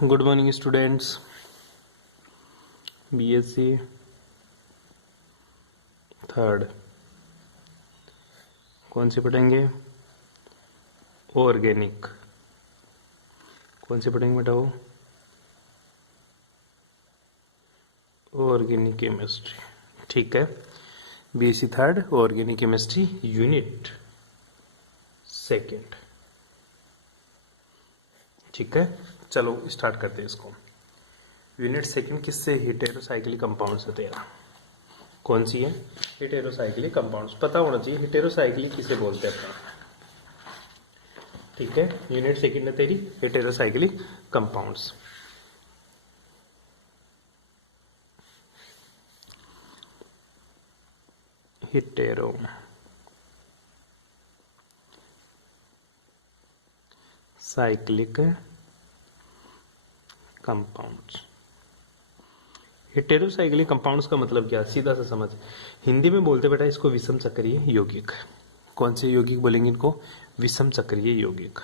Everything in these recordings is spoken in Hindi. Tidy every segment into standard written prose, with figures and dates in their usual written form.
Good morning students. BSc third कौन सी पढ़ेंगे? ऑर्गेनिक। कौन सी पढ़ेंगे बेटा? वो ऑर्गेनिक केमिस्ट्री। ठीक है, BSc third organic chemistry unit second. ठीक है, चलो स्टार्ट करते हैं इसको। यूनिट सेकेंड किससे? हेटेरोसाइक्लिक कंपाउंड से। तेरा कौन सी है? Heterocyclic compounds. पता होना चाहिए हेटेरोसाइक्लिक किसे बोलते हैं अपना। ठीक है, यूनिट सेकेंड है तेरी heterocyclic compounds. Hetero cyclic compounds. Heterocyclic compounds का मतलब क्या? सीधा सा समझ। हिंदी में बोलते बेटा इसको विषम चक्रीय यौगिक। कौन से यौगिक बोलेंगे इनको? विषम चक्रीय यौगिक।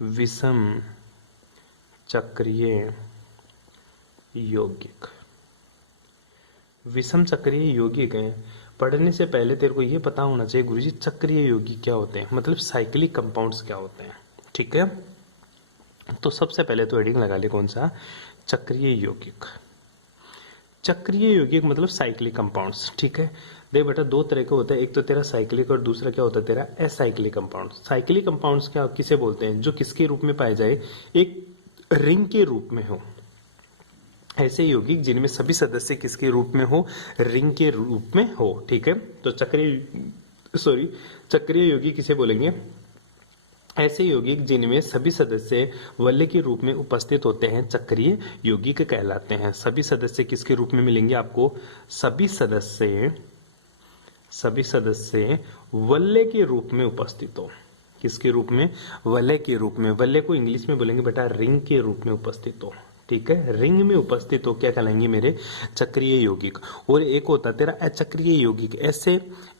विषम चक्रीय यौगिक। विषम चक्रीय यौगिक है। पढ़ने से पहले तेरे को ये पता होना चाहिए गुरुजी चक्रीय यौगिक क्या होते हैं, मतलब साइक्लिक कंपाउंड्स क्या होते हैं। ठीक है, तो सबसे पहले तो हेडिंग लगा ले कौन सा? चक्रीय यौगिक। चक्रीय यौगिक मतलब साइक्लिक कंपाउंड्स। ठीक है, देख बेटा दो तरह के होते हैं, एक तो तेरा साइक्लिक और दूसरा क्या होता है तेरा एसाइक्लिक कंपाउंड। साइक्लिक कंपाउंड्स क्या किसे बोलते हैं? जो किसके रूप में पाए जाए? एक रिंग के रूप में हो। ऐसे यौगिक जिनमें सभी सदस्य किसके रूप में हो? रिंग के रूप में हो। ठीक है, तो चक्रीय यौगिक किसे बोलेंगे? ऐसे यौगिक जिनमें सभी सदस्य वलय के रूप में उपस्थित होते हैं चक्रीय यौगिक कहलाते हैं। सभी सदस्य किसके रूप में मिलेंगे आपको? सभी सदस्य वलय के रूप में उपस्थित हो। किसके रूप में? वलय के रूप में। वलय को इंग्लिश में बोलेंगे बेटा रिंग के रूप में उपस्थित हो। ठीक है, रिंग में उपस्थित हो क्या कहलाएंगे मेरे? चक्रीय यौगिक। और एक होता है तेरा अचक्रीय यौगिक।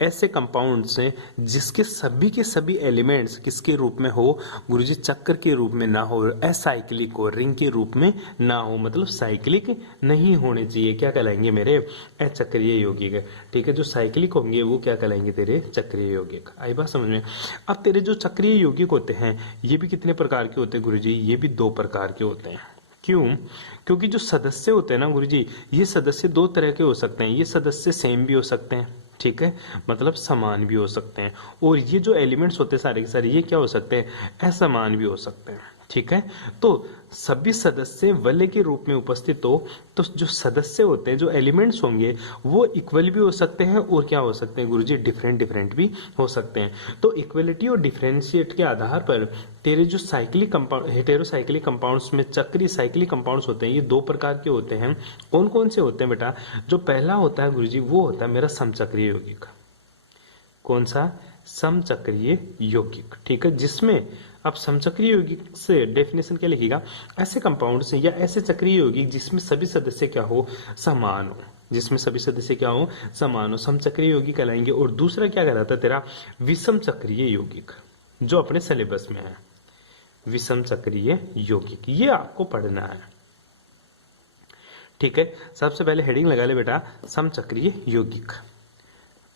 ऐसे कंपाउंड्स हैं जिसके सभी के सभी एलिमेंट्स किसके रूप में हो? गुरुजी चक्र के रूप में ना हो, असाइक्लिक हो, रिंग के रूप में ना हो, मतलब साइक्लिक नहीं होने चाहिए। क्या कहलाएंगे मेरे? अचक्रीय यौगिक। ठीक है, जो साइक्लिक होंगे वो क्या कहलाएंगे तेरे? चक्रीय यौगिक। आई बात समझ में? अब तेरे जो चक्रीय यौगिक होते हैं ये भी कितने प्रकार के होते हैं गुरुजी? ये भी दो प्रकार के होते हैं। क्यों? क्योंकि जो सदस्य होते हैं ना गुरुजी, ये सदस्य दो तरह के हो सकते हैं। ये सदस्य सेम भी हो सकते हैं, ठीक है, मतलब समान भी हो सकते हैं। और ये जो एलिमेंट्स होते हैं सारे के सारे ये क्या हो सकते हैं? असमान भी हो सकते हैं। ठीक है, तो सभी सदस्य वलय के रूप में उपस्थित हो तो जो सदस्य होते हैं, जो एलिमेंट्स होंगे वो इक्वल भी हो सकते हैं और क्या हो सकते हैं गुरुजी? डिफरेंट भी हो सकते हैं। तो इक्वलिटी और डिफरेंशिएट के आधार पर तेरे जो साइक्लिक कंपाउंड, हेटेरोसाइक्लिक कंपाउंड्स में चक्रीय साइक्लिक कंपाउंड्स होते हैं ये दो प्रकार के होते हैं। कौन कौन से होते हैं बेटा? जो पहला होता है गुरुजी वो होता है मेरा समचक्रीय यौगिक। कौन सा? समचक्रीय यौगिक। ठीक है, जिसमें अब समचक्रीय यौगिक से डेफिनेशन क्या लिखिएगा? ऐसे कंपाउंड से या ऐसे चक्रीय यौगिक जिसमें सभी सदस्य क्या हो? समान हो। जिसमें सभी सदस्य क्या हो? समान हो, समचक्रीय यौगिक कहलाएंगे। और दूसरा क्या कहलाता है तेरा? विषम चक्रीय यौगिक, जो अपने सिलेबस में है। विषम चक्रीय यौगिक ये आपको पढ़ना है। ठीक है, सबसे पहले हेडिंग लगा ले बेटा समचक्रीय यौगिक।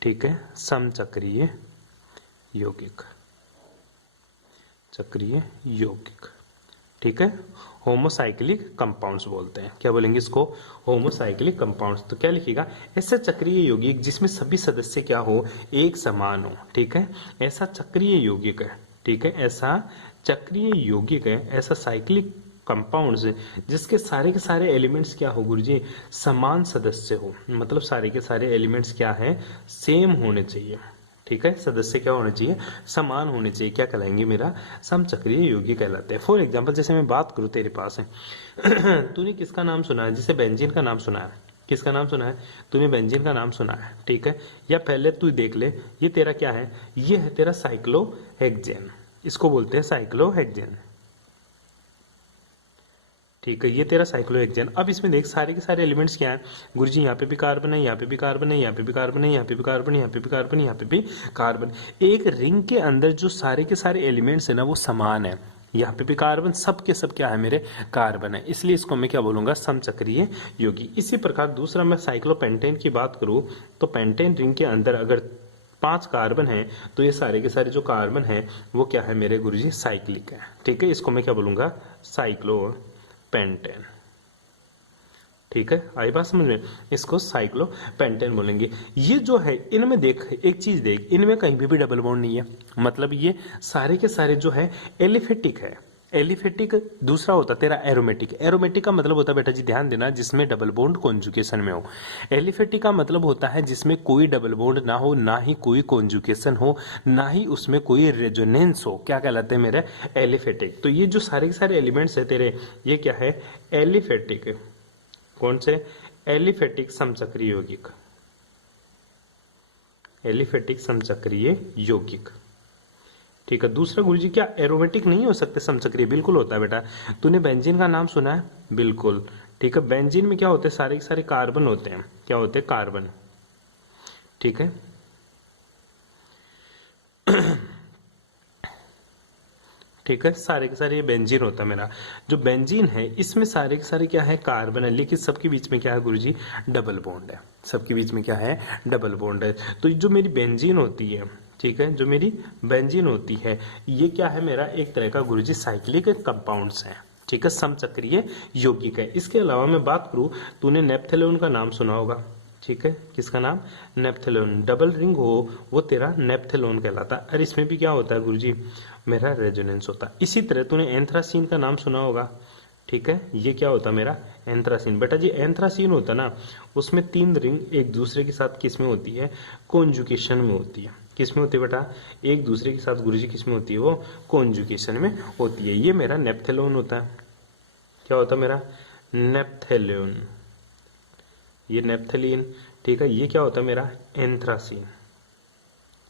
ठीक है, समचक्रीय यौगिक, चक्रीय यौगिक। ठीक है, होमोसाइक्लिक कंपाउंड्स बोलते हैं। क्या बोलेंगे इसको? Homocyclic compounds. तो क्या लिखिएगा? ऐसा चक्रीय यौगिक जिसमें सभी सदस्य क्या हो? एक समान हो। ठीक है, ऐसा चक्रीय यौगिक है। ठीक है, ऐसा चक्रीय यौगिक है, ऐसा साइक्लिक कंपाउंड्स जिसके सारे के सारे एलिमेंट्स क्या हो गुरुजी? समान सदस्य हो, मतलब सारे के सारे एलिमेंट्स क्या है? सेम होने चाहिए। ठीक है, सदस्य क्या होने चाहिए? समान होने चाहिए। क्या कहलाएंगे मेरा? समचक्रीय यौगिक कहलाते हैं। फॉर एग्जांपल जैसे मैं बात करूं तेरे पास है तूने किसका नाम सुना है? जैसे बेंजीन का नाम सुना है। किसका नाम सुना है? तूने बेंजीन का नाम सुना है। ठीक है, या पहले तू देख ले ये तेरा क्या है? ये है तेरा साइक्लोहेक्सेन। इसको बोलते हैं साइक्लोहेक्सेन। ठीक है, ये तेरा साइक्लोहेक्सेन। अब इसमें देख सारे के सारे एलिमेंट्स क्या हैं गुरुजी? यहाँ पे भी कार्बन है, यहाँ पे भी कार्बन है, यहाँ पे भी कार्बन है, यहाँ पे भी कार्बन, यहाँ पे भी कार्बन, यहाँ पे भी कार्बन। एक रिंग के अंदर जो सारे के सारे एलिमेंट्स है ना वो समान है। यहाँ पे भी कार्बन, सब के सब क्या है मेरे कार्बन है, इसलिए इसको मैं क्या बोलूंगा, समचक्रीय यौगिक। इसी प्रकार दूसरा मैं साइक्लोपेंटेन की बात करूं तो पेंटेन रिंग के अंदर अगर 5 कार्बन है तो ये सारे के सारे जो कार्बन है वो क्या है मेरे गुरुजी, साइक्लिक है। ठीक है, इसको मैं क्या बोलूंगा, साइक्लोपेंटेन। ठीक है, आई बात समझ में, इसको साइक्लोपेंटेन बोलेंगे। ये जो है इनमें देख एक चीज देख, इनमें कहीं भी डबल बॉन्ड नहीं है, मतलब ये सारे के सारे जो है एलिफेटिक है। एलिफेटिक दूसरा होता तेरा एरोमेटिक। एरोमेटिक का मतलब होता है बेटा जी ध्यान देना, जिसमें डबल बॉन्ड कॉन्जुगेशन में हो। एलिफेटिक का मतलब होता है जिसमें कोई डबल बॉन्ड ना हो, ना ही कोई कॉन्जुगेशन हो, ना ही उसमें कोई रेजोनेंस हो, क्या कहलाते हैं मेरे, एलिफेटिक। तो ये जो सारे के सारे एलिमेंट्स है तेरे, ये क्या है, एलिफेटिक। कौन से, एलिफेटिक समचक्रीय यौगिक, एलिफेटिक समचक्रीय यौगिक। ठीक है, दूसरा गुरुजी क्या एरोमेटिक नहीं हो सकते समचक्रीय, बिल्कुल होता है बेटा। तूने बेंजीन का नाम सुना है, बिल्कुल। ठीक है, बेंजीन में क्या होते हैं, सारे के सारे कार्बन होते हैं, क्या होते हैं, कार्बन। ठीक है, ठीक है, सारे के सारे ये बेंजीन होता है मेरा। जो बेंजीन है इसमें सारे के सारे क्या है, कार्बन है, लेकिन सबके बीच में क्या है गुरुजी, डबल बॉन्ड है। सबके बीच में क्या है, डबल बॉन्ड है। तो जो मेरी बेंजीन होती है, ठीक है, जो मेरी बेंजीन होती है, ये क्या है मेरा, एक तरह का गुरुजी साइक्लिक कंपाउंड्स है। ठीक है, समचक्रीय यौगिक है। इसके अलावा मैं बात करूं, तूने नेप्थेलोन का नाम सुना होगा। ठीक है, किसका नाम, नेप्थेलोन। डबल रिंग हो वो तेरा नेप्थेलोन कहलाता है। और इसमें भी क्या होता है गुरुजी, मेरा रेजोनेंस होता है। इसी तरह तूने एंथ्रासीन का नाम सुना होगा। ठीक है, ये क्या होता है मेरा, एंथ्रासीन। बेटा जी एंथ्रासीन होता है ना, उसमें 3 रिंग एक दूसरे के साथ किस में होती है, कॉन्जुगेशन में होती है। किस में होती है बेटा, एक दूसरे के साथ गुरुजी किस में होती है, वो कॉन्जुगेशन में होती है। ये मेरा नेप्थेलोन होता है। क्या होता है मेरा, नेप्थेलोन। ये नेप्थलीन। ठीक है, ये क्या होता है मेरा, एंथ्रासीन।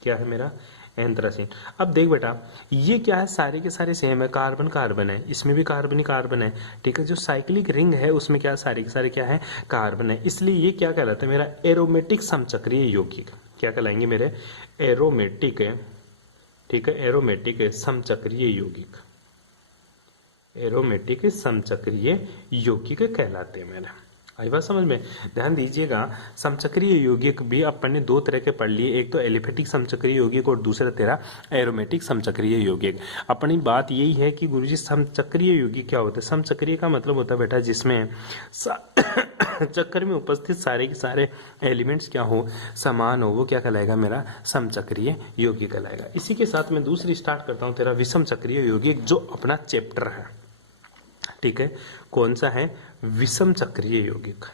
क्या है मेरा, एंथ्रासीन। अब देख बेटा, ये क्या है, सारे के सारे सेम है, कार्बन कार्बन है, इसमें भी कार्बन ही कार्बन है। ठीक है, जो साइक्लिक रिंग है उसमें क्या सारे के सारे क्या है, कार्बन है, इसलिए ये क्या कहलाता है मेरा, एरोमेटिक समचक्रीय यौगिक। क्या कहलाएंगे मेरे, एरोमेटिक है। ठीक है, एरोमेटिक समचक्रीय यौगिक, एरोमेटिक समचक्रीय यौगिक कहलाते हैं मेरे। आई बात समझ में, ध्यान दीजिएगा। समचक्रीय यौगिक भी अपन ने 2 तरह के पढ़ लिए, एक तो एलिफेटिक समचक्रीय यौगिक और दूसरा तेरा एरोमेटिक समचक्रीय यौगिक। अपनी बात यही है कि गुरुजी समचक्रीय यौगिक क्या होता है। समचक्रीय का मतलब होता है बेटा जिसमें चक्कर में उपस्थित सारे के सारे एलिमेंट्स क्या हो, समान हो, वो क्या कहलाएगा मेरा, समचक्रीय यौगिक कहलाएगा। इसी के साथ मैं दूसरी स्टार्ट करता हूँ तेरा विषम चक्रीय यौगिक, जो अपना चैप्टर है। ठीक है, कौन सा है, विषम चक्रीय यौगिक,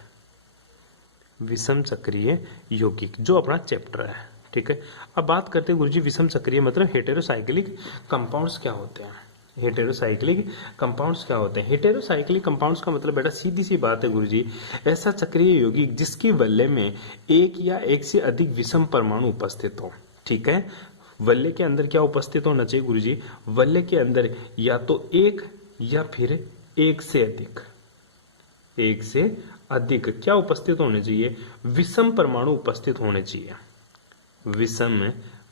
विषम चक्रीय यौगिक जो अपना चैप्टर है। ठीक है, अब बात करते हैं गुरुजी विषम चक्रीय मतलब हेटेरोसाइक्लिक कंपाउंड्स क्या होते हैं। हेटेरोसाइक्लिक कंपाउंड्स क्या होते हैं, हेटेरोसाइक्लिक कंपाउंड्स का मतलब बेटा सीधी सी बात है गुरुजी, ऐसा चक्रीय यौगिक जिसकी वल्य में एक या एक से अधिक विषम परमाणु उपस्थित हो। ठीक है, वल्य के अंदर क्या उपस्थित होना चाहिए गुरुजी, वल्य के अंदर या तो एक या फिर एक से अधिक, एक से अधिक क्या उपस्थित होने चाहिए, विषम परमाणु उपस्थित होने चाहिए, विषम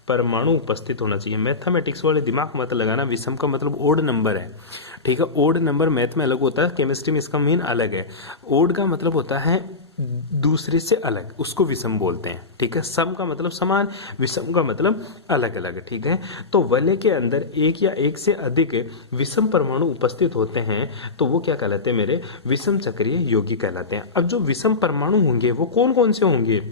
परमाणु उपस्थित होना चाहिए। मैथमेटिक्स वाले दिमाग मत लगाना, विषम का मतलब ओड नंबर है। ठीक है, ओड नंबर मैथ में अलग होता है, केमिस्ट्री में इसका मीन अलग है। ओड का मतलब होता है दूसरे से अलग, उसको विषम बोलते हैं। ठीक है, सम का मतलब समान, विषम का मतलब अलग अलग। ठीक है, तो वलय के अंदर एक या एक से अधिक विषम परमाणु उपस्थित होते हैं तो वो क्या कहलाते हैं मेरे, विषम चक्रीय यौगिक कहलाते हैं। अब जो विषम परमाणु होंगे वो कौन कौन से होंगे,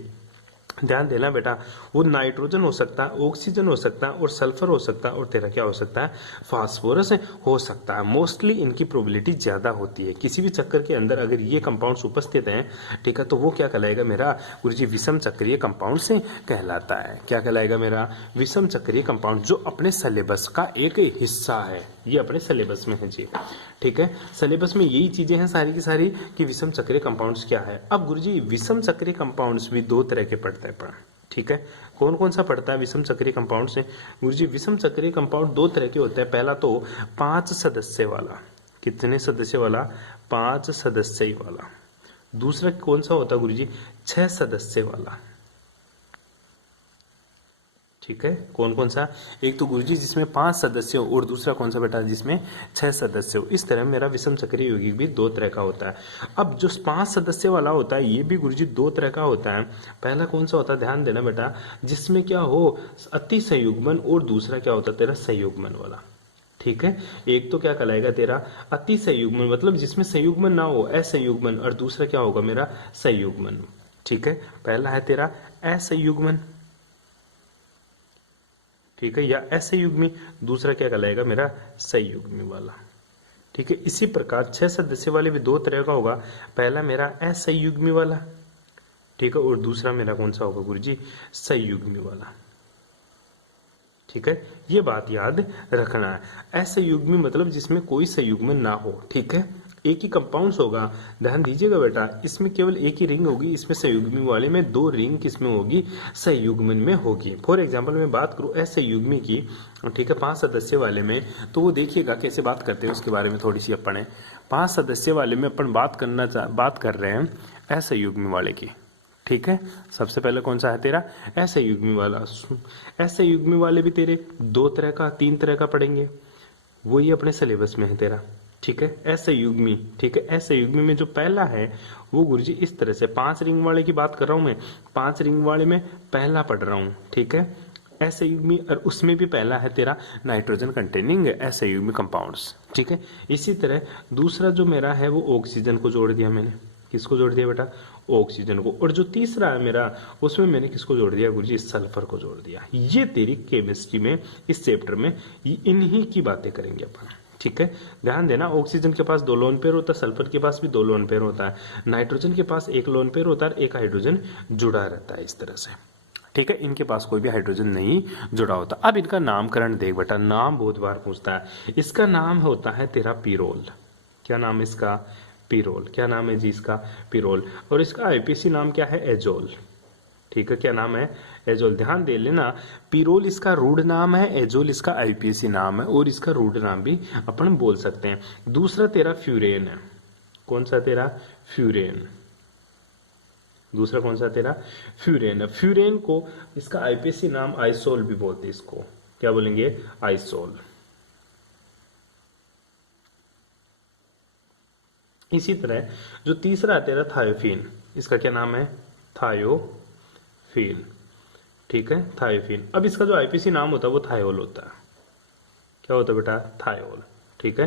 ध्यान देना बेटा, वो नाइट्रोजन हो सकता है, ऑक्सीजन हो सकता है और सल्फर हो सकता है और तेरा क्या हो सकता है, फास्फोरस हो सकता है। मोस्टली इनकी प्रोबेबिलिटी ज्यादा होती है। किसी भी चक्कर के अंदर अगर ये कंपाउंड्स उपस्थित हैं, ठीक है, तो वो क्या कहलाएगा मेरा गुरुजी, विषम चक्रीय कंपाउंड से कहलाता है। क्या कहलाएगा मेरा, विषम चक्रीय कंपाउंड, जो अपने सिलेबस का एक हिस्सा है। ये अपने सिलेबस में है जी। ठीक है, सिलेबस में यही चीजें हैं सारी की सारी कि विषम चक्रीय कंपाउंड्स क्या है। अब गुरुजी विषम चक्रीय कंपाउंड्स भी 2 तरह के पढ़ते हैं। ठीक है, कौन कौन सा पढ़ता है विषम चक्रीय कंपाउंड से, गुरुजी विषम चक्रीय कंपाउंड 2 तरह के होते हैं। पहला तो 5 सदस्य वाला, कितने सदस्य वाला, 5 सदस्य वाला। दूसरा कौन सा होता है गुरुजी, 6 सदस्य वाला। ठीक है, कौन कौन सा? एक तो गुरुजी जिसमें 5 सदस्य हो, और दूसरा कौन सा बेटा? जिसमें 6 सदस्य हो। इस तरह मेरा विषम चक्रीय यौगिक भी 2 तरह का होता है। अब जो 5 सदस्य वाला होता है ये भी गुरुजी 2 तरह का होता है। पहला कौन सा होता है, ध्यान देना बेटा, जिसमें क्या हो, अति संयुग्मन, और दूसरा क्या होता है तेरा, संयुग्मन वाला। ठीक है, एक तो क्या कहलाएगा तेरा अति संयुग्मन, मतलब जिसमें संयुग्मन ना हो, असंयुग्मन, और दूसरा क्या होगा मेरा, संयुग्मन। ठीक है, पहला है तेरा असंयुग्मन, ठीक है, या असंयुग्मी, दूसरा क्या कहलाएगा मेरा, संयुग्मी वाला। ठीक है, इसी प्रकार 6 सदस्य वाले भी 2 तरह का होगा। पहला मेरा असंयुग्मी वाला, ठीक है, और दूसरा मेरा कौन सा होगा गुरुजी, संयुग्मी वाला। ठीक है, ये बात याद रखना है। असंयुग्मी मतलब जिसमें कोई संयुग्मन ना हो। ठीक है, एक ही कंपाउंड्स होगा, ध्यान दीजिएगा बेटा, इसमें केवल एक ही रिंग होगी, इसमें संयुग्मी वाले में 2 रिंग किसमें होगी, संयुग्मन में होगी। फॉर एग्जांपल मैं बात करूं असंयुग्मी की, ठीक है, 5 सदस्य वाले में, तो वो देखिएगा कैसे बात करते हैं उसके बारे में थोड़ी सी अपन 5 सदस्य वाले में अपन बात कर रहे हैं असंयुग्मी वाले की। ठीक है, सबसे पहले कौन सा है तेरा, असंयुग्मी वाला। असंयुग्मी वाले भी तेरे 2 तरह का 3 तरह का पढ़ेंगे, वही अपने सिलेबस में है तेरा। ठीक है, असंयुग्मी, ठीक है, असंयुग्मी में जो पहला है वो गुरुजी इस तरह से, 5 रिंग वाले की बात कर रहा हूं मैं, 5 रिंग वाले में पहला पढ़ रहा हूं। ठीक है, असंयुग्मी, और उसमें भी पहला है तेरा नाइट्रोजन कंटेनिंग असंयुग्मी कंपाउंड्स। ठीक है, इसी तरह दूसरा जो मेरा है वो ऑक्सीजन को जोड़ दिया मैंने, किसको जोड़ दिया बेटा, ऑक्सीजन को। और जो तीसरा है मेरा, उसमें मैंने किसको जोड़ दिया गुरुजी, सल्फर को जोड़ दिया। ये तेरी केमिस्ट्री में इस चैप्टर में इन्हीं की बातें करेंगे अपन। ठीक है, ध्यान देना, ऑक्सीजन के पास 2 लोन पेयर होता है, सल्फर के पास भी 2 लोन पेयर होता है, नाइट्रोजन के पास 1 लोन पेयर होता है, एक हाइड्रोजन जुड़ा रहता है इस तरह से। ठीक है, इनके पास कोई भी हाइड्रोजन नहीं जुड़ा होता। अब इनका नामकरण देख बेटा, नाम बहुत बार पूछता है। इसका नाम होता है तेरा पिरोल। क्या नाम है इसका, पिरोल। क्या नाम है जी इसका, पिरोल। और इसका आईपीसी नाम क्या है, एजोल। ठीक है, क्या नाम है, एजोल। ध्यान दे लेना, पिरोल इसका रूढ़ नाम है, एजोल इसका आईपीसी नाम है, और इसका रूढ़ नाम भी अपन बोल सकते हैं। दूसरा तेरा फ्यूरेन है, कौन सा तेरा, फ्यूरेन। दूसरा कौन सा तेरा, फ्यूरेन है। फ्यूरेन को इसका आईपीसी नाम आइसोल भी बोलते हैं, इसको क्या बोलेंगे, आइसोल। इसी तरह जो तीसरा है तेरा थायोफीन, इसका क्या नाम है, थायोफीन। ठीक है, थायोफीन। अब इसका जो आईपीसी नाम होता है वो थायोल होता है। क्या होता है बेटा, थायोल। ठीक है,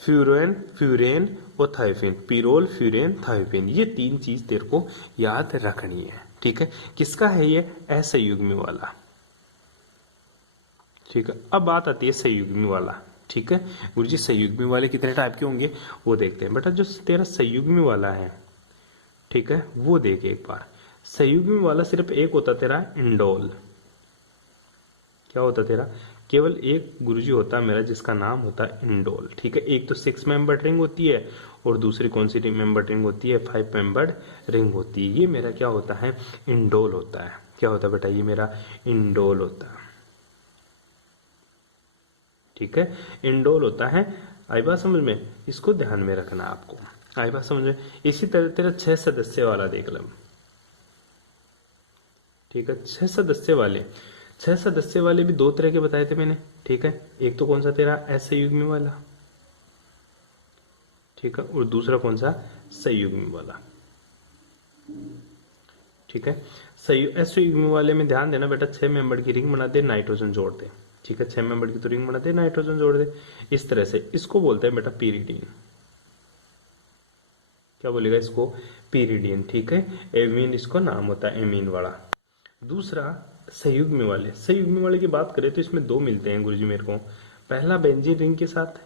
फ्यूरेन, फ्यूरेन और थायोफीन, पिरोल, फ्यूरेन, थायोफीन, ये 3 चीज तेरे को याद रखनी है। ठीक है, किसका है ये, असंयुग्मी वाला। ठीक है, अब बात आती है संयुग्मी वाला। ठीक है गुरुजी, संयुग्मी वाले कितने टाइप के होंगे वो देखते हैं। बेटा जो तेरा संयुग्मी वाला है, ठीक है, वो देख एक बार। संयुग्मी वाला सिर्फ एक होता तेरा, इंडोल। क्या होता तेरा, केवल एक गुरुजी होता है मेरा जिसका नाम होता है इंडोल। ठीक है, एक तो 6 मेंबर रिंग होती है, और दूसरी कौन सी मेंबर रिंग होती है, 5 मेंबर रिंग होती है। ये मेरा क्या होता है, इंडोल होता है। क्या होता है बेटा, ये मेरा इंडोल होता है। ठीक है, इंडोल होता है। आई बात समझ में, इसको ध्यान में रखना आपको, आई बात समझ में। इसी तरह तेरा 6 सदस्य वाला देख लो। ठीक है, 6 सदस्य वाले, 6 सदस्य वाले भी 2 तरह के बताए थे मैंने। ठीक है, एक तो कौन सा तेरा असंयुग्मी वाला, ठीक है, और दूसरा कौन सा, संयुग्मी वाला। ठीक है, असंयुग्मी वाले में ध्यान देना बेटा, 6 मेंबर की रिंग बना दे, नाइट्रोजन जोड़ दे। ठीक है, 6 मेंबर की तो रिंग बना दे, नाइट्रोजन जोड़ दे, इस तरह से। इसको बोलते हैं बेटा पीरिडीन। क्या बोलेगा इसको, पीरिडीन। ठीक है, एमीन इसको नाम होता है, एमीन वाला। दूसरा संयुग्मी वाले, संयुग्मी वाले की बात करें तो इसमें 2 मिलते हैं गुरुजी मेरे को। पहला बेंजीन रिंग के साथ,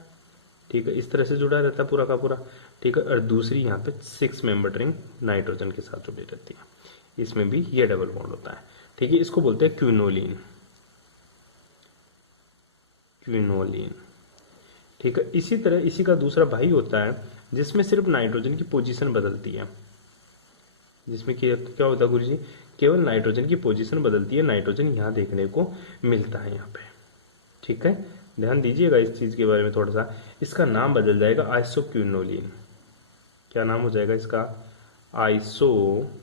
ठीक है, इस तरह से जुड़ा रहता है पूरा का पूरा। ठीक है, और दूसरी यहाँ पे 6 मेंबर रिंग नाइट्रोजन के साथ जुड़ी रहती है, इसमें भी ये डबल बॉन्ड होता है। ठीक है, इसको बोलते हैं क्विनोलिन, क्विनोलिन। ठीक है, इसी तरह इसी का दूसरा भाई होता है जिसमें सिर्फ नाइट्रोजन की पोजीशन बदलती है, जिसमें क्या होता है गुरुजी, केवल नाइट्रोजन की पोजीशन बदलती है। नाइट्रोजन यहाँ देखने को मिलता है यहाँ पे। ठीक है, ध्यान दीजिएगा इस चीज के बारे में थोड़ा सा। इसका नाम बदल जाएगा आइसोक्विनोलिन। क्या नाम हो जाएगा इसका, आइसोक्विनोलिन।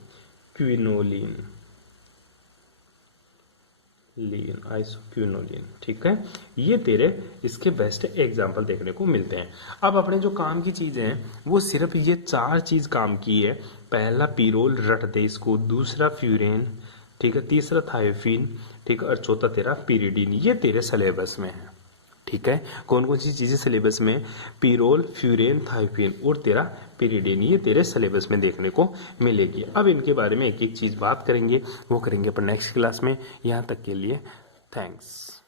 आइसोक्विनोलिन, ठीक है। ये तेरे इसके बेस्ट एग्जाम्पल देखने को मिलते हैं। अब अपने जो काम की चीजें हैं वो सिर्फ ये 4 चीज काम की है। पहला पीरोल, रट दे इसको, दूसरा फ्यूरेन, ठीक है, तीसरा थायोफिन, ठीक है, और चौथा तेरा पीरिडीन। ये तेरे सिलेबस में है, ठीक है। कौन कौन सी चीजें सिलेबस में? पीरोल, फ्यूरेन, थायोफिन और तेरा पीरिडीन, ये तेरे सिलेबस में देखने को मिलेगी। अब इनके बारे में एक एक चीज बात करेंगे, वो करेंगे अपन नेक्स्ट क्लास में। यहाँ तक के लिए थैंक्स।